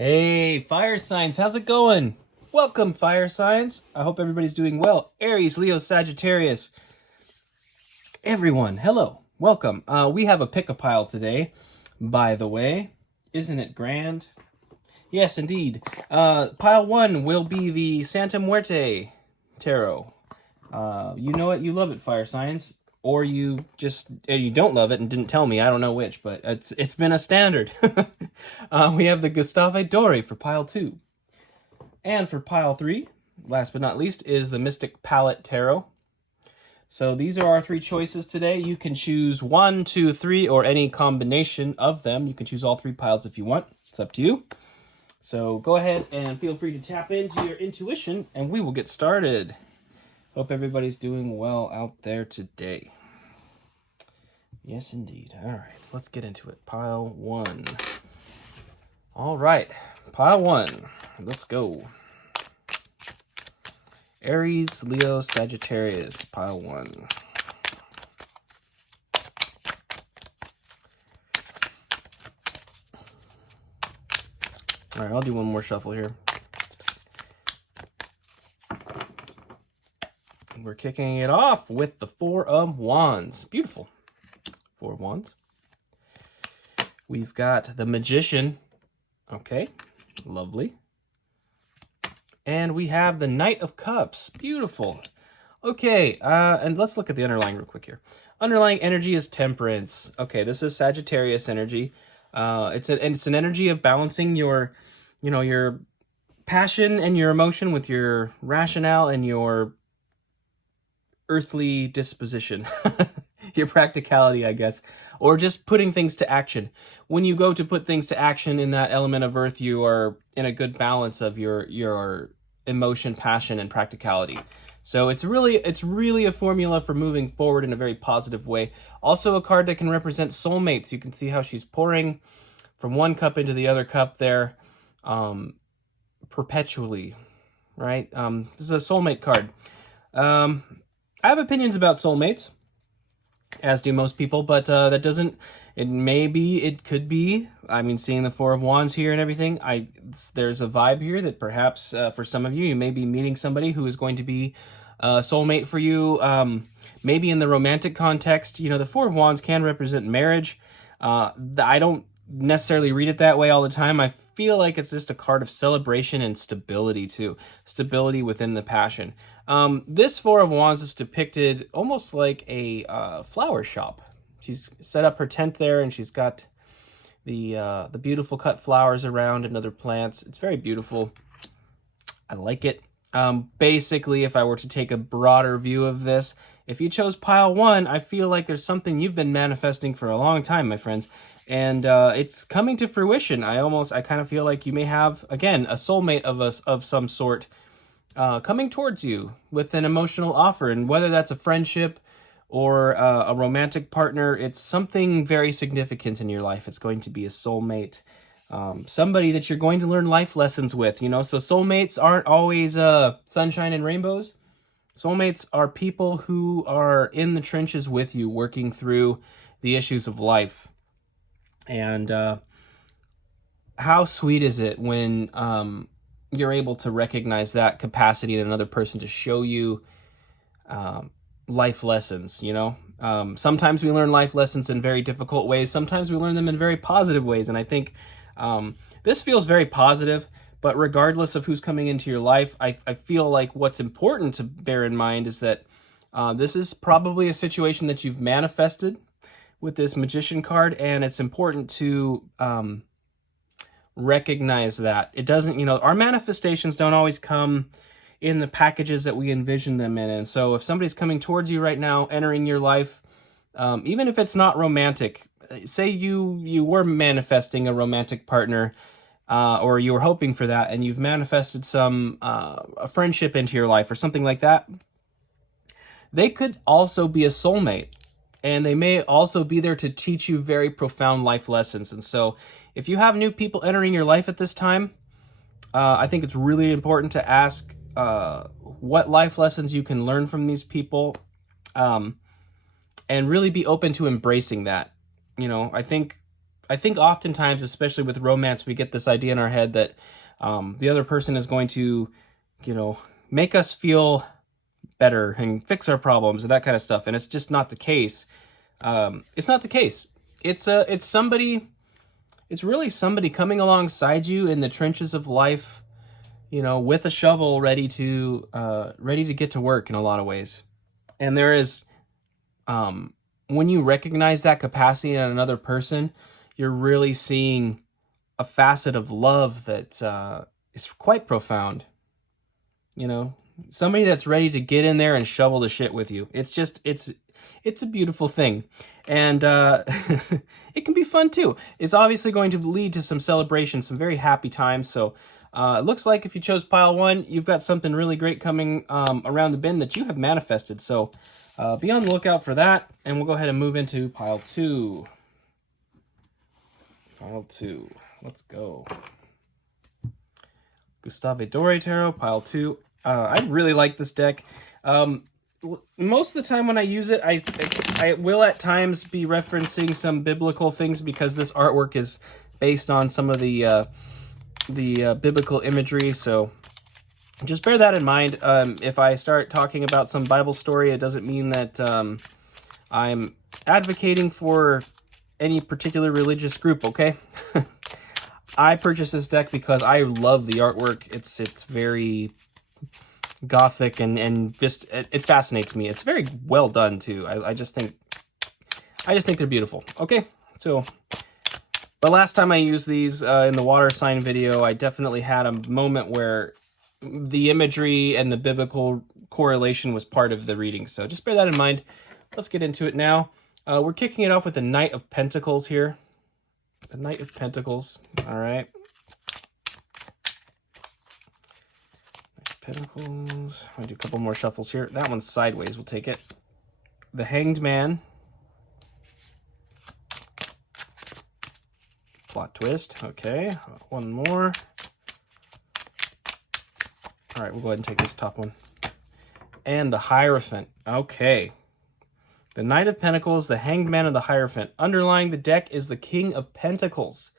Hey, fire signs, how's it going? Welcome, fire signs. I hope everybody's doing well. Aries, Leo, Sagittarius, everyone, hello, welcome. We have a pick-a-pile today, by the way. Isn't it grand? Yes, indeed. Pile 1 will be the Santa Muerte Tarot. You know it, you love it, fire signs. Or you just you don't love it and didn't tell me. I don't know which, but it's been a standard. We have the Gustave Dore for pile 2. And for pile 3, last but not least, is the Mystic Palette Tarot. So these are our 3 choices today. You can choose 1, 2, 3, or any combination of them. You can choose all 3 piles if you want. It's up to you. So go ahead and feel free to tap into your intuition, and we will get started. Hope everybody's doing well out there today. Yes, indeed. All right, let's get into it. Pile 1. All right, pile 1. Let's go. Aries, Leo, Sagittarius, pile 1. All right, I'll do one more shuffle here. We're kicking it off with the 4 of Wands. Beautiful. 4 of Wands. We've got the Magician. Okay, lovely. And we have the Knight of Cups. Beautiful. Okay, and let's look at the underlying real quick here. Underlying energy is Temperance. Okay, this is Sagittarius energy. It's an energy of balancing your passion and your emotion with your rationale and your earthly disposition. Your practicality, I guess, or just putting things to action. When you go to put things to action in that element of earth, you are in a good balance of your emotion, passion, and practicality. So it's really a formula for moving forward in a very positive way. Also a card that can represent soulmates. You can see how she's pouring from one cup into the other cup there, perpetually, right? This is a soulmate card. I have opinions about soulmates, as do most people, but that doesn't, it could be, I mean, seeing the 4 of Wands here and everything, there's a vibe here that perhaps for some of you, you may be meeting somebody who is going to be a soulmate for you. Maybe in the romantic context, the 4 of Wands can represent marriage. I don't necessarily read it that way all the time. I feel like it's just a card of celebration and stability too. Stability within the passion. This 4 of Wands is depicted almost like a flower shop. She's set up her tent there, and she's got the beautiful cut flowers around and other plants. It's very beautiful. I like it. Basically, if I were to take a broader view of this, if you chose pile 1, I feel like there's something you've been manifesting for a long time, my friends. And it's coming to fruition. I kind of feel like you may have, again, a soulmate of some sort coming towards you with an emotional offer. And whether that's a friendship or a romantic partner, it's something very significant in your life. It's going to be a soulmate, somebody that you're going to learn life lessons with. So soulmates aren't always sunshine and rainbows. Soulmates are people who are in the trenches with you, working through the issues of life. And how sweet is it when you're able to recognize that capacity in another person to show you life lessons, Sometimes we learn life lessons in very difficult ways. Sometimes we learn them in very positive ways. And I think this feels very positive. But regardless of who's coming into your life, I feel like what's important to bear in mind is that this is probably a situation that you've manifested with this Magician card, and it's important to recognize that. It doesn't, our manifestations don't always come in the packages that we envision them in. And so if somebody's coming towards you right now, entering your life, even if it's not romantic, say you were manifesting a romantic partner, or you were hoping for that, and you've manifested a friendship into your life or something like that, they could also be a soulmate. And they may also be there to teach you very profound life lessons. And so if you have new people entering your life at this time, I think it's really important to ask what life lessons you can learn from these people, and really be open to embracing that. I think I think oftentimes, especially with romance, we get this idea in our head that the other person is going to, you know, make us feel better and fix our problems and that kind of stuff. And it's just not the case. It's not the case. It's somebody. It's really somebody coming alongside you in the trenches of life, you know, with a shovel, ready to get to work in a lot of ways. And there is, when you recognize that capacity in another person, you're really seeing a facet of love that is quite profound. You know, somebody that's ready to get in there and shovel the shit with you. It's just, it's a beautiful thing. And it can be fun too. It's obviously going to lead to some celebration, some very happy times. So it looks like if you chose pile 1, you've got something really great coming around the bin that you have manifested. So be on the lookout for that. And we'll go ahead and move into pile 2. Pile 2. Let's go. Gustave Doré Tarot, pile 2. I really like this deck. Most of the time when I use it, I will at times be referencing some biblical things because this artwork is based on some of the biblical imagery. So just bear that in mind. If I start talking about some Bible story, it doesn't mean that I'm advocating for any particular religious group, okay? I purchased this deck because I love the artwork. It's very gothic and just it fascinates me. It's very well done too. I just think they're beautiful. Okay, so the last time I used these in the water sign video, I definitely had a moment where the imagery and the biblical correlation was part of the reading. So just bear that in mind. Let's get into it now. We're kicking it off with the Knight of Pentacles here. The Knight of Pentacles. All right. Pentacles. I'll do a couple more shuffles here. That one's sideways. We'll take it. The Hanged Man. Plot twist. Okay. One more. All right. We'll go ahead and take this top one. And the Hierophant. Okay. The Knight of Pentacles, the Hanged Man, and the Hierophant. Underlying the deck is the King of Pentacles.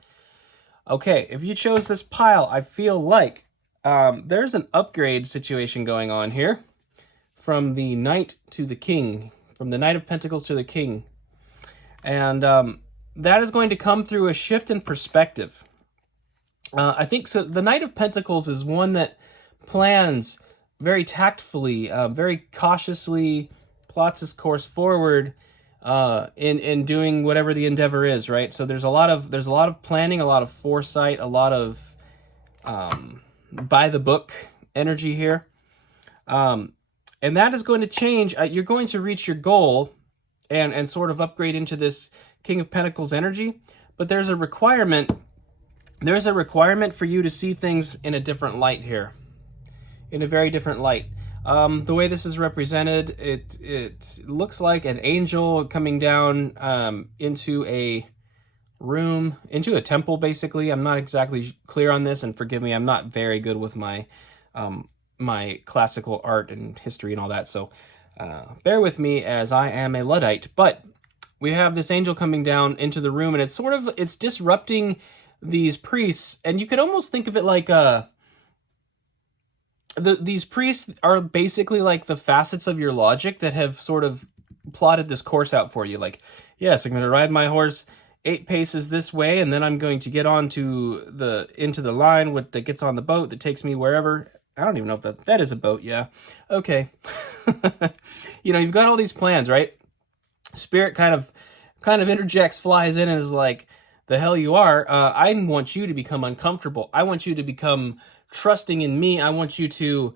Okay, if you chose this pile, I feel like there's an upgrade situation going on here. From the Knight to the King. From the Knight of Pentacles to the King. And that is going to come through a shift in perspective. I think so. The Knight of Pentacles is one that plans very tactfully, very cautiously, plots his course forward in doing whatever the endeavor is, right? So there's a lot of planning, a lot of foresight, a lot of by the book energy here, and that is going to change. You're going to reach your goal and sort of upgrade into this King of Pentacles energy, but there's a requirement. There's a requirement for you to see things in a different light here, in a very different light. The way this is represented, it looks like an angel coming down into a room, into a temple, basically. I'm not exactly clear on this, and forgive me, I'm not very good with my my classical art and history and all that, so bear with me as I am a Luddite. But we have this angel coming down into the room, and it's disrupting these priests, and you could almost think of it like these priests are basically like the facets of your logic that have sort of plotted this course out for you. Like, yes, I'm going to ride my horse 8 paces this way, and then I'm going to get into the line that gets on the boat that takes me wherever. I don't even know if that is a boat. Yeah. Okay. You know, you've got all these plans, right? Spirit kind of interjects, flies in, and is like, the hell you are. I want you to become uncomfortable. I want you to become trusting in me. I want you to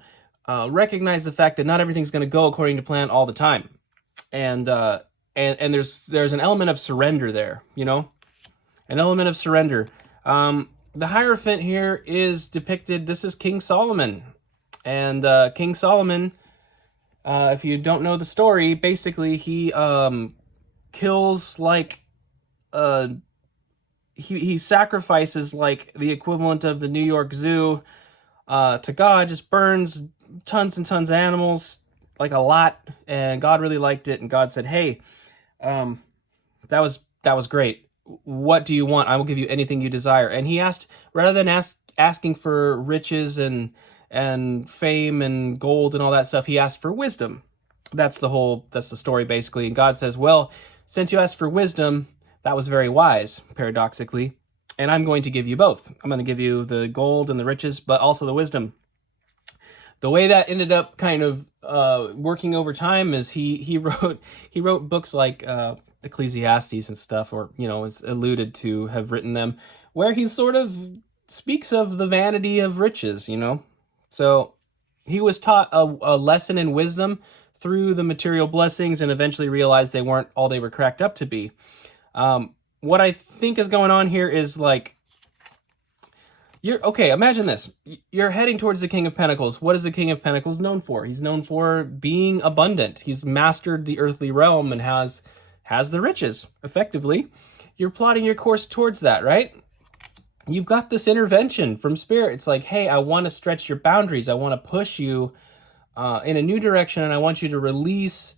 recognize the fact that not everything's going to go according to plan all the time, and there's an element of surrender there, you know, an element of surrender. The Hierophant here is depicted. This is King Solomon, and King Solomon, if you don't know the story, basically he kills like he sacrifices like the equivalent of the New York Zoo to God, just burns tons and tons of animals, like a lot, and God really liked it, and God said, hey, that was great. what do you want? I will give you anything you desire. And he asked, rather than asking for riches and fame and gold and all that stuff, he asked for wisdom. That's the story basically. And God says, well, since you asked for wisdom, that was very wise, paradoxically, and I'm going to give you both. I'm going to give you the gold and the riches, but also the wisdom. The way that ended up kind of working over time is he wrote books like Ecclesiastes and stuff, or is alluded to have written them, where he sort of speaks of the vanity of riches. So he was taught a lesson in wisdom through the material blessings, and eventually realized they weren't all they were cracked up to be. What I think is going on here is like, imagine this. You're heading towards the King of Pentacles. What is the King of Pentacles known for? He's known for being abundant. He's mastered the earthly realm and has the riches, effectively. You're plotting your course towards that, right? You've got this intervention from Spirit. It's like, hey, I want to stretch your boundaries. I want to push you in a new direction, and I want you to release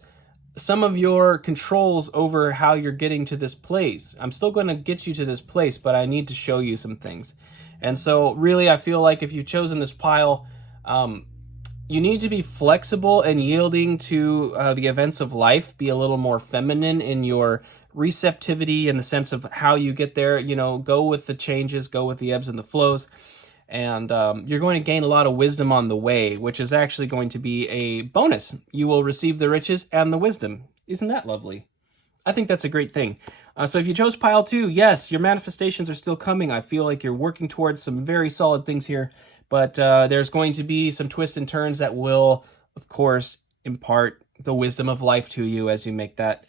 some of your controls over how you're getting to this place. I'm still going to get you to this place, but I need to show you some things. And so really, I feel like if you've chosen this pile, you need to be flexible and yielding to the events of life. Be a little more feminine in your receptivity in the sense of how you get there. Go with the changes, go with the ebbs and the flows. And you're going to gain a lot of wisdom on the way, which is actually going to be a bonus. You will receive the riches and the wisdom. Isn't that lovely? I think that's a great thing. So if you chose pile 2, yes, your manifestations are still coming. I feel like you're working towards some very solid things here, but there's going to be some twists and turns that will, of course, impart the wisdom of life to you as you make that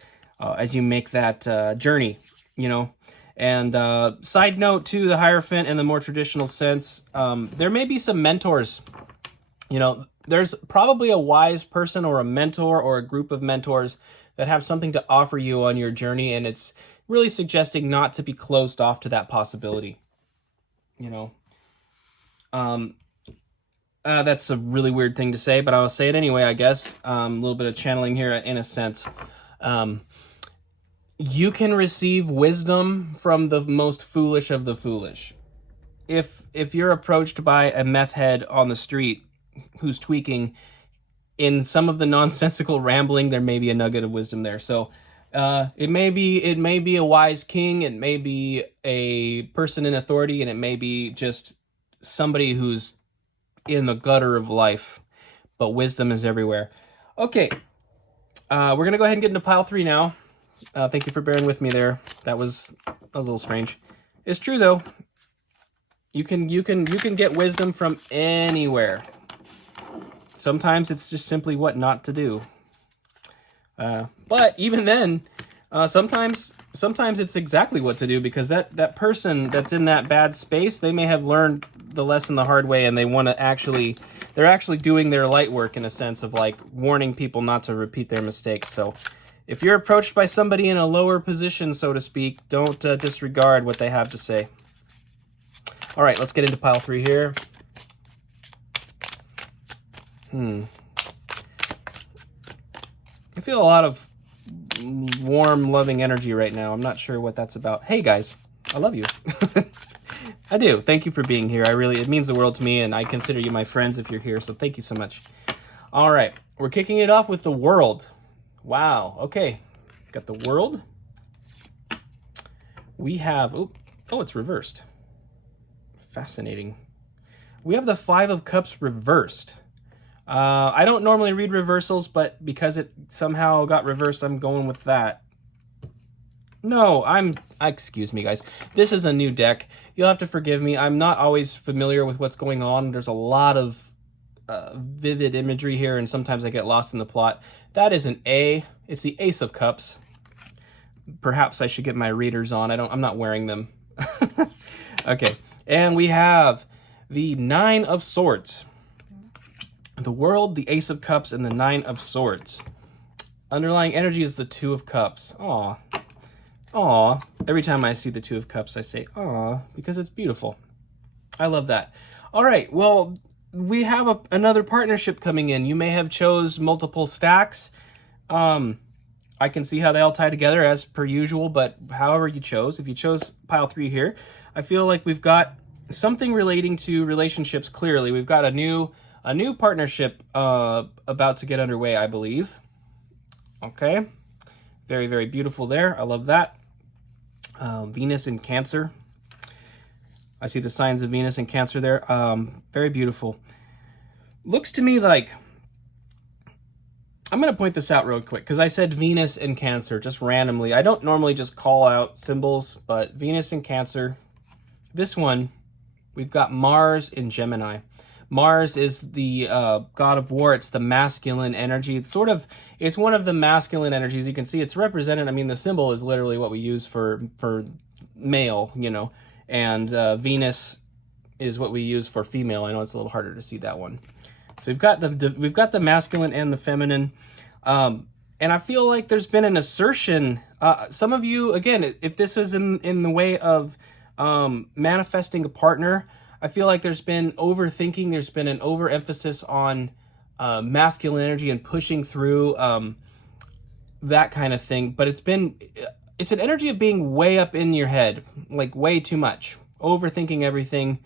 journey. And side note to the Hierophant in the more traditional sense, there may be some mentors. There's probably a wise person or a mentor or a group of mentors that have something to offer you on your journey, and it's really suggesting not to be closed off to that possibility. That's a really weird thing to say, but I'll say it anyway, I guess. A little bit of channeling here in a sense. You can receive wisdom from the most foolish of the foolish. If you're approached by a meth head on the street who's tweaking, in some of the nonsensical rambling, there may be a nugget of wisdom there. So it may be a wise king, it may be a person in authority, and it may be just somebody who's in the gutter of life. But wisdom is everywhere. Okay, we're gonna go ahead and get into pile 3 now. Thank you for bearing with me there. That was a little strange. It's true though. You can get wisdom from anywhere. Sometimes it's just simply what not to do. But even then, sometimes it's exactly what to do, because that person that's in that bad space, they may have learned the lesson the hard way, and they're actually doing their light work in a sense of like warning people not to repeat their mistakes. So if you're approached by somebody in a lower position, so to speak, don't disregard what they have to say. All right, let's get into pile 3 here. I feel a lot of warm, loving energy right now. I'm not sure what that's about. Hey guys, I love you. I do. Thank you for being here. It means the world to me, and I consider you my friends if you're here, so thank you so much. All right, we're kicking it off with the World. Wow, okay. Got the World. We have, oh, it's reversed. Fascinating. We have the 5 of Cups reversed. I don't normally read reversals, but because it somehow got reversed, I'm going with that. No, excuse me, guys. This is a new deck. You'll have to forgive me. I'm not always familiar with what's going on. There's a lot of vivid imagery here, and sometimes I get lost in the plot. That is an A. It's the Ace of Cups. Perhaps I should get my readers on. I'm not wearing them. Okay, and we have the 9 of Swords. The World, the Ace of Cups, and the 9 of Swords. Underlying energy is the 2 of Cups. Aw. Aw. Every time I see the 2 of Cups, I say, aw, because it's beautiful. I love that. All right, well, we have another partnership coming in. You may have chose multiple stacks. I can see how they all tie together as per usual, but however you chose, if you chose pile 3 here, I feel like we've got something relating to relationships clearly. We've got a new partnership about to get underway, I believe. Okay. Very, very beautiful there. I love that. Venus in Cancer. I see the signs of Venus in Cancer there. Very beautiful. Looks to me like, I'm going to point this out real quick because I said Venus in Cancer just randomly. I don't normally just call out symbols, but Venus in Cancer. This one, we've got Mars in Gemini. Mars is the god of war. It's the masculine energy. It's one of the masculine energies. You can see it's represented. I mean, the symbol is literally what we use for male, you know, and Venus is what we use for female. I know it's a little harder to see that one. So we've got the masculine and the feminine, and I feel like there's been an assertion. Some of you, again, if this is in the way of manifesting a partner, I feel like there's been overthinking. There's been an overemphasis on masculine energy and pushing through that kind of thing. But it's an energy of being way up in your head, like way too much, overthinking everything.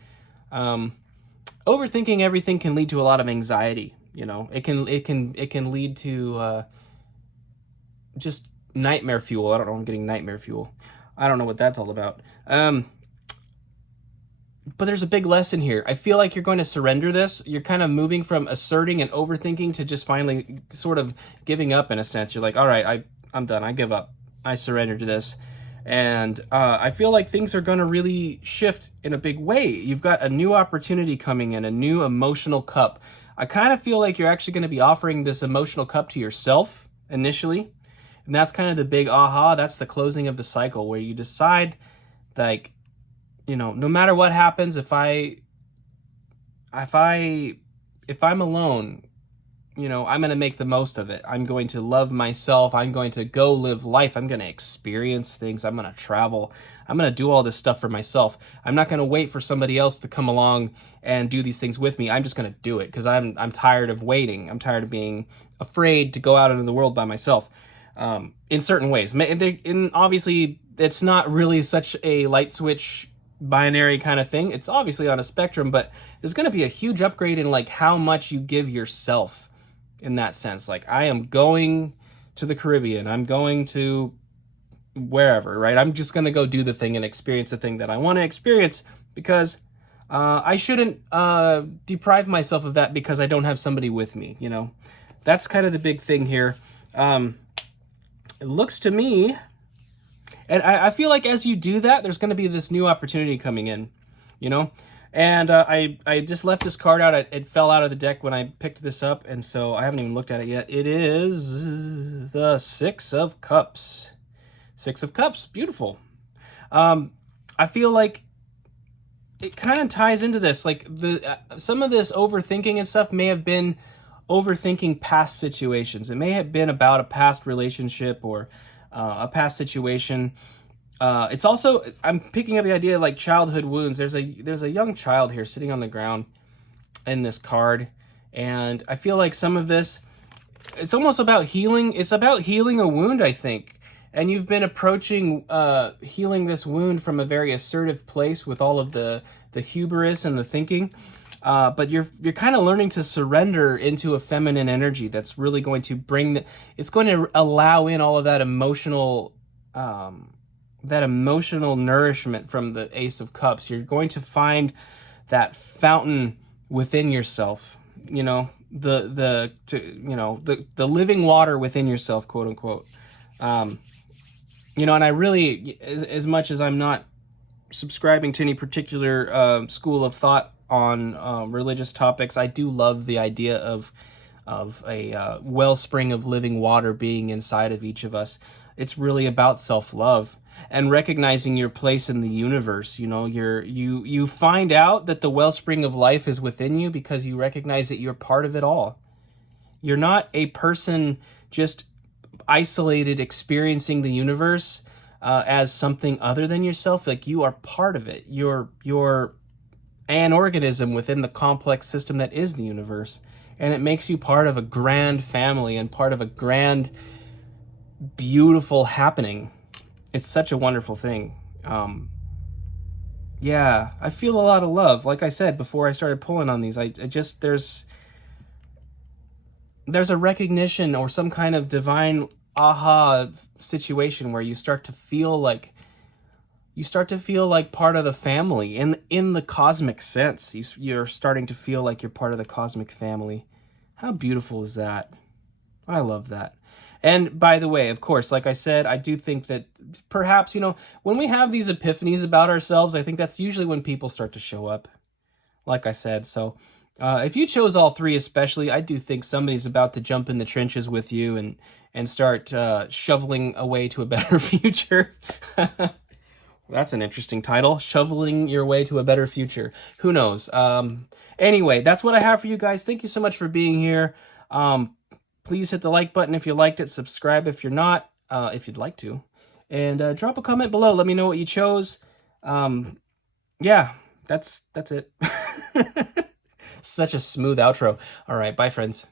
Overthinking everything can lead to a lot of anxiety. You know, it can lead to just nightmare fuel. I don't know. I'm getting nightmare fuel. I don't know what that's all about. But there's a big lesson here. I feel like you're going to surrender this. You're kind of moving from asserting and overthinking to just finally sort of giving up in a sense. You're like, all right, I'm done. I give up. I surrender to this. And I feel like things are going to really shift in a big way. You've got a new opportunity coming in, a new emotional cup. I kind of feel like you're actually going to be offering this emotional cup to yourself initially. And that's kind of the big aha. That's the closing of the cycle where you decide, like, you know, no matter what happens, if I'm alone, you know, I'm going to make the most of it. I'm going to love myself. I'm going to go live life. I'm going to experience things. I'm going to travel. I'm going to do all this stuff for myself. I'm not going to wait for somebody else to come along and do these things with me. I'm just going to do it because I'm tired of waiting. I'm tired of being afraid to go out into the world by myself. In certain ways. And obviously, it's not really such a light switch binary kind of thing. It's obviously on a spectrum, but there's going to be a huge upgrade in like how much you give yourself in that sense. Like, I am going to the Caribbean. I'm going to wherever, right? I'm just going to go do the thing and experience the thing that I want to experience because I shouldn't deprive myself of that because I don't have somebody with me, you know? That's kind of the big thing here. It looks to me, and I feel like as you do that, there's going to be this new opportunity coming in, you know? And I just left this card out. It fell out of the deck when I picked this up, and so I haven't even looked at it yet. It is the Six of Cups. Six of Cups. Beautiful. I feel like it kind of ties into this. Like, some of this overthinking and stuff may have been overthinking past situations. It may have been about a past relationship or a past situation. It's also, I'm picking up the idea of like childhood wounds. There's a young child here sitting on the ground in this card, and I feel like some of this, it's almost about healing. It's about healing a wound, I think. And you've been approaching healing this wound from a very assertive place with all of the hubris and the thinking. But you're kind of learning to surrender into a feminine energy that's really going to it's going to allow in all of that emotional nourishment from the Ace of Cups. You're going to find that fountain within yourself, you know, the living water within yourself, quote unquote. You know, and I really, as much as I'm not subscribing to any particular school of thought on religious topics, I do love the idea of a wellspring of living water being inside of each of us. It's really about self-love and recognizing your place in the universe. You know, you find out that the wellspring of life is within you because you recognize that you're part of it all. You're not a person just isolated experiencing the universe as something other than yourself. Like, you are part of it. You're an organism within the complex system that is the universe, and it makes you part of a grand family and part of a grand beautiful happening. It's such a wonderful thing. Yeah, I feel a lot of love. Like I said before I started pulling on these, I just there's a recognition or some kind of divine aha situation where you start to feel like part of the family in the cosmic sense. You're starting to feel like you're part of the cosmic family. How beautiful is that? I love that. And by the way, of course, like I said, I do think that perhaps, when we have these epiphanies about ourselves, I think that's usually when people start to show up, like I said. So if you chose all three especially, I do think somebody's about to jump in the trenches with you and start shoveling away to a better future. That's an interesting title, Shoveling Your Way to a Better Future. Who knows? Anyway, that's what I have for you guys. Thank you so much for being here. Please hit the like button if you liked it. Subscribe if you're not, if you'd like to. And drop a comment below. Let me know what you chose. Yeah, that's it. Such a smooth outro. All right, bye, friends.